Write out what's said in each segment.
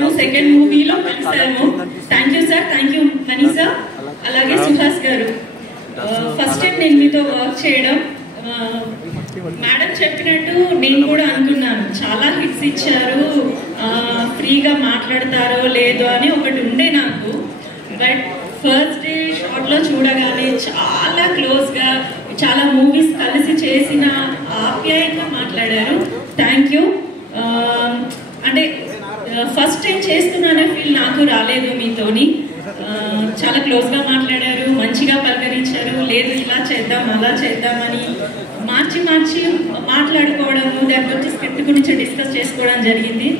అన్నట్టు సెకండ్ మూవీలో కలిసాము. Thank you sir, thank you money sir, అలాగే సుహాస్ గారు. ఫస్ట్ టైం నేను మీతో వర్క్ చేయడం. మేడం చెప్పినట్టు నేను కూడా అనుకున్నాను, చాలా హిట్స్ ఇచ్చారు, ఫ్రీగా మాట్లాడతారో లేదో అని ఒకటి ఉండే నాకు. బట్ ఫస్ట్ డే షాట్లో చూడగానే చాలా క్లోజ్గా, చాలా మూవీస్ కలిసి చేసిన ఆప్యాయంగా మాట్లాడారు. Thank you. అంటే ఫస్ట్ టైం చేస్తున్నానే ఫీల్ నాకు రాలేదు మీతోని. చాలా క్లోజ్గా మాట్లాడారు, మంచిగా పలకరించారు. లేదు ఇలా చేద్దాం అలా చేద్దామని మార్చి మాట్లాడుకోవడము, దాని గురించి స్క్రిప్ట్ గురించి డిస్కస్ చేసుకోవడం జరిగింది.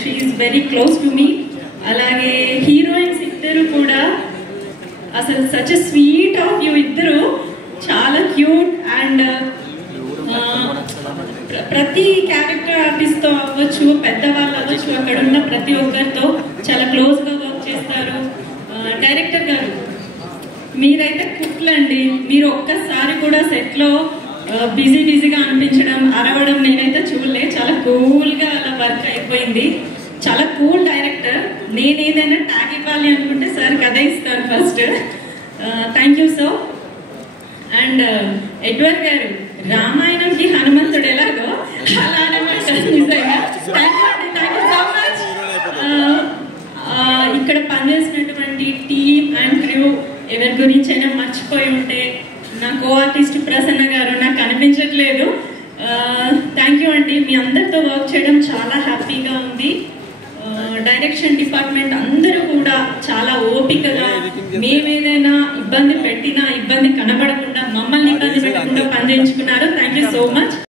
She is very close to me. అలాగే హీరోయిన్స్ ఇద్దరు కూడా అసలు సచ్ స్వీట్ ఆఫ్ యూ, ఇద్దరు చాలా క్యూట్ అండ్ ప్రతి క్యారెక్టర్ ఆర్టిస్ట్తో అవ్వచ్చు, పెద్దవాళ్ళు అవ్వచ్చు, అక్కడ ఉన్న ప్రతి ఒక్కరితో చాలా క్లోజ్గా వర్క్ చేస్తారు. డైరెక్టర్ గారు మీరైతే కుట్లండి, మీరు ఒక్కసారి కూడా సెట్లో బిజీగా అనిపించడం, అరవడం నేనైతే చూడలే. చాలా కూల్గా అలా వర్క్ అయిపోయింది. చాలా కూల్ డైరెక్టర్. నేను ఏదైనా ట్యాగ్ ఇవ్వాలి అనుకుంటే సార్ కథ ఇస్తాను first. Thank you so. And Edward గారు, రామాయణంకి హనుమంతుడు ఎలాగో అలానే నిజంగా థ్యాంక్ యూ సో మచ్. ఇక్కడ పనిచేసినటువంటి టీమ్ అండ్ క్రూ ఎవరి గురించి అయినా మర్చిపోయి ఉంటే, నా కో ఆర్టిస్ట్ ప్రసన్న గారు నాకు కనిపించట్లేదు. థ్యాంక్ యూ అండి. మీ అందరితో వర్క్ చేయడం చాలా హ్యాపీగా ఉంది. డైరెక్షన్ డిపార్ట్మెంట్ అందరూ కూడా చాలా ఓపికగా, మేమేదైనా ఇబ్బంది పెట్టినా ఇబ్బంది కనబడకుండా, మమ్మల్ని ఇబ్బంది పెట్టకుండా పనిచేయించుకున్నారు. Thank you so much.